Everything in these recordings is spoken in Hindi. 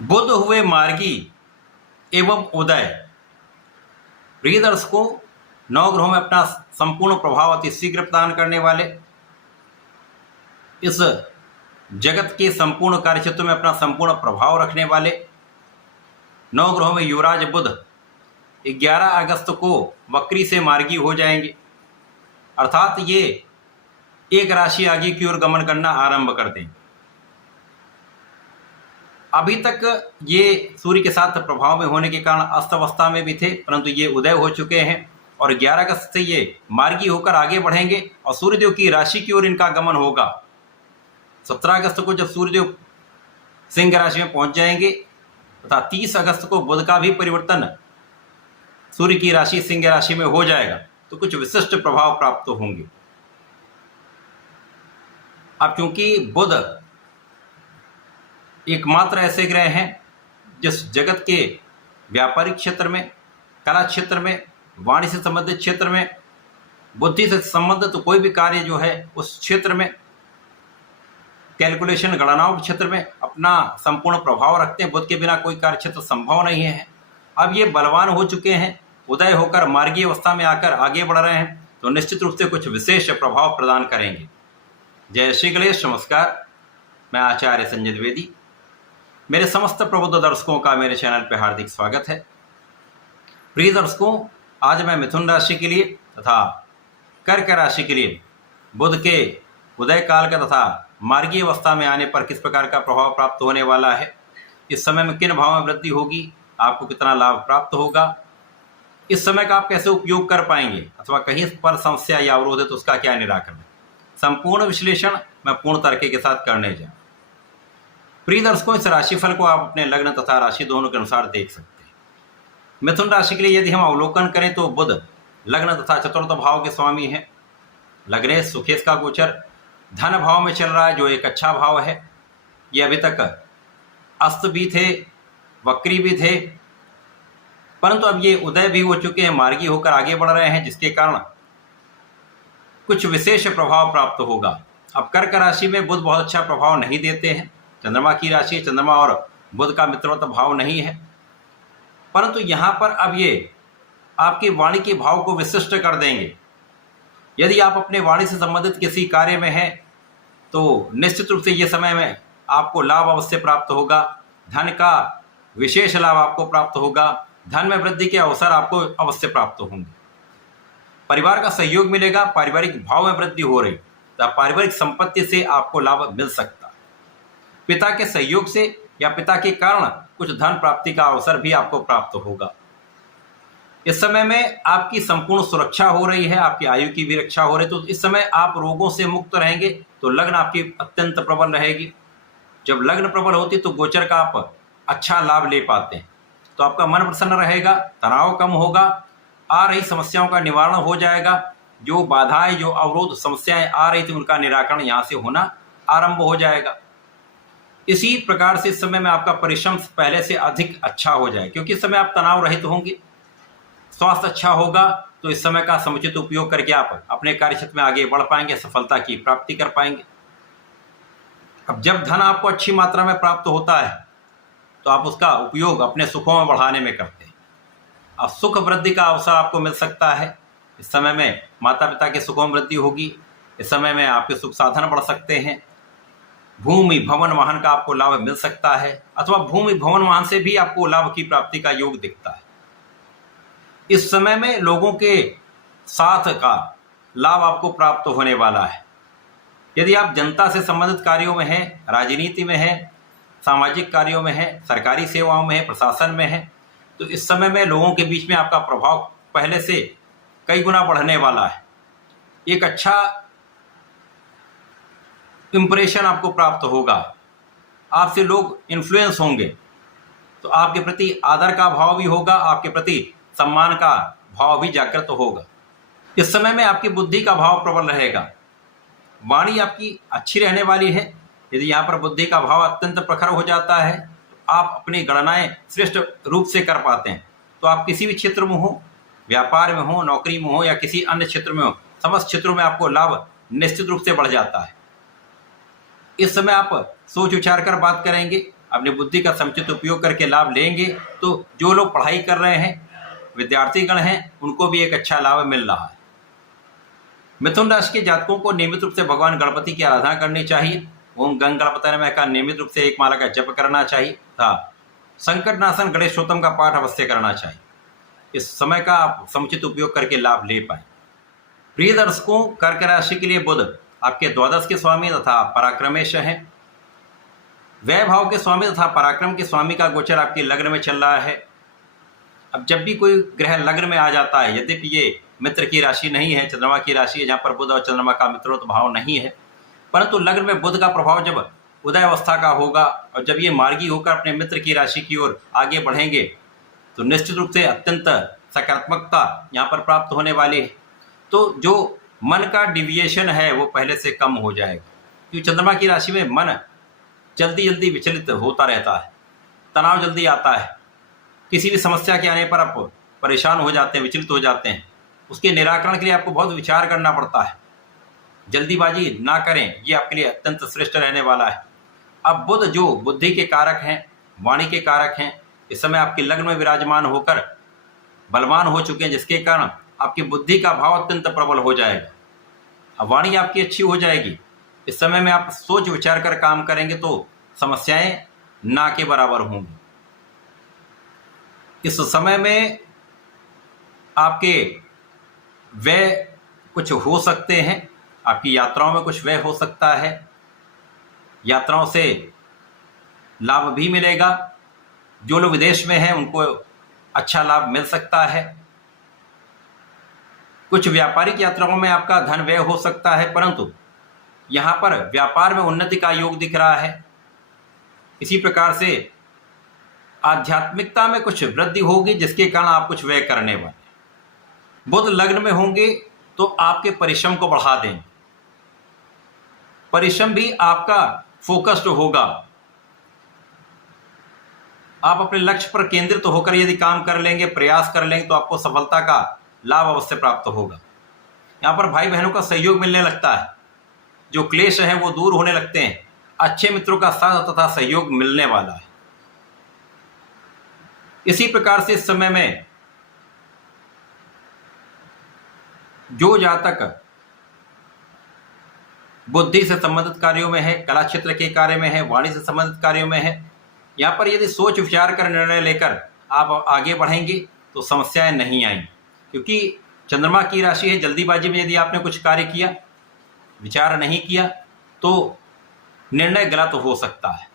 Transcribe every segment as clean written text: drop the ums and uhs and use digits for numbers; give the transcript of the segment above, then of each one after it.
बुध हुए मार्गी एवं उदय। प्रिय दर्शकों, नौ ग्रहों में अपना संपूर्ण प्रभाव अति शीघ्र प्रदान करने वाले, इस जगत के संपूर्ण कार्यक्षेत्रों में अपना संपूर्ण प्रभाव रखने वाले नौ ग्रहों में युवराज बुध 11 अगस्त को वक्री से मार्गी हो जाएंगे, अर्थात ये एक राशि आगे की ओर गमन करना आरंभ कर देंगे। अभी तक ये सूर्य के साथ प्रभाव में होने के कारण अस्त अवस्था में भी थे, परंतु ये उदय हो चुके हैं और 11 अगस्त से ये मार्गी होकर आगे बढ़ेंगे और सूर्यदेव की राशि की ओर इनका गमन होगा। 17 अगस्त को जब सूर्यदेव सिंह राशि में पहुंच जाएंगे तथा 30 अगस्त को बुध का भी परिवर्तन सूर्य की राशि सिंह राशि में हो जाएगा, तो कुछ विशिष्ट प्रभाव प्राप्त होंगे। अब क्योंकि बुध एकमात्र ऐसे ग्रह हैं जिस जगत के व्यापारिक क्षेत्र में, कला क्षेत्र में, वाणी से संबंधित क्षेत्र में, बुद्धि से संबंधित कोई भी कार्य जो है उस क्षेत्र में, कैलकुलेशन गणनाओं के क्षेत्र में अपना संपूर्ण प्रभाव रखते हैं। बुध के बिना कोई कार्य क्षेत्र संभव नहीं है। अब ये बलवान हो चुके हैं, उदय होकर मार्गी अवस्था में आकर आगे बढ़ रहे हैं, तो निश्चित रूप से कुछ विशेष प्रभाव प्रदान करेंगे। जय श्री गणेश। नमस्कार, मैं आचार्य संजय द्विवेदी। मेरे समस्त प्रबुद्ध दर्शकों का मेरे चैनल पर हार्दिक स्वागत है। प्रिय दर्शकों, आज मैं मिथुन राशि के लिए तथा कर्क राशि के लिए बुध के उदय काल का तथा मार्गी अवस्था में आने पर किस प्रकार का प्रभाव प्राप्त होने वाला है, इस समय में किन भावों में वृद्धि होगी, आपको कितना लाभ प्राप्त होगा, इस समय का आप कैसे उपयोग कर पाएंगे अथवा कहीं पर समस्या या अवरोध है तो उसका क्या निराकरण, संपूर्ण विश्लेषण मैं पूर्ण तरीके के साथ करने जा। प्रिय दर्शकों, इस राशिफल को आप अपने लग्न तथा राशि दोनों के अनुसार देख सकते हैं। मिथुन राशि के लिए यदि हम अवलोकन करें तो बुध लग्न तथा चतुर्थ भाव के स्वामी हैं। लग्नेश सुखेश का गोचर धन भाव में चल रहा है, जो एक अच्छा भाव है। ये अभी तक अस्त भी थे, वक्री भी थे, परंतु अब ये उदय भी हो चुके हैं, मार्गी होकर आगे बढ़ रहे हैं, जिसके कारण कुछ विशेष प्रभाव प्राप्त होगा। अब कर्क राशि में बुध बहुत अच्छा प्रभाव नहीं देते हैं, चंद्रमा की राशि, चंद्रमा और बुध का मित्रवत भाव नहीं है, परंतु यहाँ पर अब ये आपकी वाणी के भाव को विशिष्ट कर देंगे। यदि आप अपने वाणी से संबंधित किसी कार्य में हैं तो निश्चित रूप से ये समय में आपको लाभ अवश्य प्राप्त होगा। धन का विशेष लाभ आपको प्राप्त होगा, धन में वृद्धि के अवसर आपको अवश्य प्राप्त होंगे। परिवार का सहयोग मिलेगा, पारिवारिक भाव में वृद्धि हो रही, तो पारिवारिक संपत्ति से आपको लाभ मिल सकता है। पिता के सहयोग से या पिता के कारण कुछ धन प्राप्ति का अवसर भी आपको प्राप्त होगा। इस समय में आपकी संपूर्ण सुरक्षा हो रही है, आपकी आयु की भी रक्षा हो रही है, तो इस समय आप रोगों से मुक्त रहेंगे। तो लग्न आपकी अत्यंत प्रबल रहेगी। जब लग्न प्रबल होती तो गोचर का आप अच्छा लाभ ले पाते हैं, तो आपका मन प्रसन्न रहेगा, तनाव कम होगा, आ रही समस्याओं का निवारण हो जाएगा। जो बाधाएं, जो अवरोध, समस्याएं आ रही थी, उनका निराकरण यहाँ से होना आरंभ हो जाएगा। इसी प्रकार से इस समय में आपका परिश्रम पहले से अधिक अच्छा हो जाए, क्योंकि इस समय आप तनाव रहित होंगे, स्वास्थ्य अच्छा होगा, तो इस समय का समुचित उपयोग करके आप अपने कार्यक्षेत्र में आगे बढ़ पाएंगे, सफलता की प्राप्ति कर पाएंगे। अब जब धन आपको अच्छी मात्रा में प्राप्त होता है तो आप उसका उपयोग अपने सुखों में बढ़ाने में करते हैं। अब सुख वृद्धि का अवसर आपको मिल सकता है। इस समय में माता पिता के सुखों में वृद्धि होगी। इस समय में आपके सुख साधन बढ़ सकते हैं। भूमि भवन वाहन का आपको लाभ मिल सकता है, अथवा भूमि भवन वाहन से भी आपको लाभ की प्राप्ति का योग दिखता है। इस समय में लोगों के साथ का लाभ आपको प्राप्त होने वाला है। यदि आप जनता से संबंधित कार्यों में हैं, राजनीति में हैं, सामाजिक कार्यों में हैं, सरकारी सेवाओं में हैं, प्रशासन में हैं, तो इस समय में लोगों के बीच में आपका प्रभाव पहले से कई गुना बढ़ने वाला है। एक अच्छा इंप्रेशन आपको प्राप्त होगा, आपसे लोग इन्फ्लुएंस होंगे, तो आपके प्रति आदर का भाव भी होगा, आपके प्रति सम्मान का भाव भी जागृत होगा। इस समय में आपकी बुद्धि का भाव प्रबल रहेगा, वाणी आपकी अच्छी रहने वाली है। यदि यहाँ पर बुद्धि का भाव अत्यंत प्रखर हो जाता है तो आप अपनी गणनाएं श्रेष्ठ रूप से कर पाते हैं। तो आप किसी भी क्षेत्र में हो, व्यापार में हो, नौकरी में हो या किसी अन्य क्षेत्र में हो, समस्त क्षेत्रों में आपको लाभ निश्चित रूप से बढ़ जाता है। इस समय आप सोच विचार कर बात करेंगे, अपनी बुद्धि का समुचित उपयोग करके लाभ लेंगे तो जो लोग पढ़ाई कर रहे हैं, विद्यार्थीगण हैं, उनको भी एक अच्छा लाभ मिल रहा है। मिथुन राशि के जातकों को नियमित रूप से भगवान गणपति की आराधना करनी चाहिए। ओम गंग गणपतये नमः का नियमित रूप से एक माला का जप करना चाहिए तथा संकटनाशन गणेश स्तोत्रम का पाठ अवश्य करना चाहिए। इस समय का आप समुचित उपयोग करके लाभ ले पाए। प्रिय दर्शकों, कर्क राशि के लिए बुध आपके द्वादश के स्वामी तथा पराक्रमेश हैं। व्यय भाव के स्वामी तथा पराक्रम के स्वामी का गोचर आपके लग्न में चल रहा है। अब जब भी कोई ग्रह लग्न में आ जाता है, यद्यपि ये मित्र की राशि नहीं है, चंद्रमा की राशि है, जहाँ पर बुध और चंद्रमा का मित्रोत्व भाव नहीं है, परंतु लग्न में बुध का प्रभाव जब उदय अवस्था का होगा और जब ये मार्गी होकर अपने मित्र की राशि की ओर आगे बढ़ेंगे तो निश्चित रूप से अत्यंत सकारात्मकता यहाँ पर प्राप्त होने वाली है। तो जो मन का डिविएशन है वो पहले से कम हो जाएगा, क्योंकि चंद्रमा की राशि में मन जल्दी जल्दी विचलित होता रहता है, तनाव जल्दी आता है। किसी भी समस्या के आने पर आप परेशान हो जाते हैं, विचलित हो जाते हैं। उसके निराकरण के लिए आपको बहुत विचार करना पड़ता है। जल्दीबाजी ना करें, ये आपके लिए अत्यंत श्रेष्ठ रहने वाला है। अब बुध जो बुद्धि के कारक हैं, वाणी के कारक हैं, इस समय आपके लग्न में विराजमान होकर बलवान हो चुके हैं, जिसके कारण आपकी बुद्धि का भाव अत्यंत प्रबल हो जाएगा। अब वाणी आपकी अच्छी हो जाएगी। इस समय में आप सोच विचार कर काम करेंगे तो समस्याएं ना के बराबर होंगी। इस समय में आपके व्यय कुछ हो सकते हैं, आपकी यात्राओं में कुछ व्यय हो सकता है। यात्राओं से लाभ भी मिलेगा। जो लोग विदेश में हैं उनको अच्छा लाभ मिल सकता है। कुछ व्यापारिक यात्राओं में आपका धन व्यय हो सकता है, परंतु यहाँ पर व्यापार में उन्नति का योग दिख रहा है। इसी प्रकार से आध्यात्मिकता में कुछ वृद्धि होगी, जिसके कारण आप कुछ व्यय करने वाले। बुध लग्न में होंगे तो आपके परिश्रम को बढ़ा देंगे। परिश्रम भी आपका फोकस्ड होगा। आप अपने लक्ष्य पर केंद्रित होकर यदि काम कर लेंगे, प्रयास कर लेंगे तो आपको सफलता का लाभ अवश्य प्राप्त होगा। यहाँ पर भाई बहनों का सहयोग मिलने लगता है, जो क्लेश है वो दूर होने लगते हैं। अच्छे मित्रों का साथ तथा सहयोग मिलने वाला है। इसी प्रकार से इस समय में जो जातक बुद्धि से संबंधित कार्यों में है, कला क्षेत्र के कार्य में है, वाणी से संबंधित कार्यों में है, यहाँ पर यदि सोच विचार कर निर्णय लेकर आप आगे बढ़ेंगे तो समस्याएं नहीं आएंगी। क्योंकि चंद्रमा की राशि है, जल्दीबाजी में यदि आपने कुछ कार्य किया, विचार नहीं किया तो निर्णय गलत हो सकता है।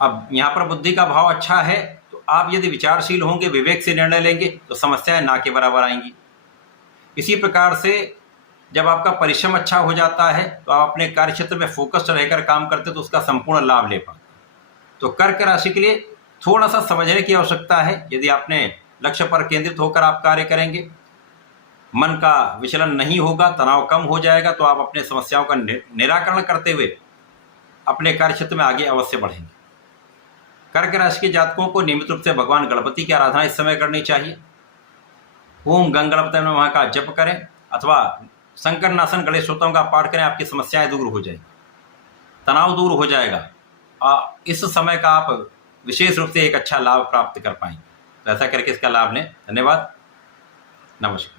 अब यहाँ पर बुद्धि का भाव अच्छा है तो आप यदि विचारशील होंगे, विवेक से निर्णय लेंगे तो समस्याएं ना के बराबर आएंगी। इसी प्रकार से जब आपका परिश्रम अच्छा हो जाता है तो आप अपने कार्य क्षेत्र में फोकस्ड रहकर काम करते तो उसका संपूर्ण लाभ ले पाते। तो कर्क राशि के लिए थोड़ा सा समझने की आवश्यकता है। यदि आपने लक्ष्य पर केंद्रित होकर आप कार्य करेंगे, मन का विचलन नहीं होगा, तनाव कम हो जाएगा, तो आप अपने समस्याओं का निराकरण करते हुए अपने कार्य क्षेत्र में आगे अवश्य बढ़ेंगे। कर्क राशि के जातकों को नियमित रूप से भगवान गणपति की आराधना इस समय करनी चाहिए। ओम गंग गणपतये नमः का जप करें अथवा संकटनाशन गणेश स्तोत्रम का पाठ करें। आपकी समस्याएं दूर हो जाएगी, तनाव दूर हो जाएगा। इस समय का आप विशेष रूप से एक अच्छा लाभ प्राप्त कर पाएंगे। तो ऐसा करके इसका लाभ लें। धन्यवाद, नमस्कार।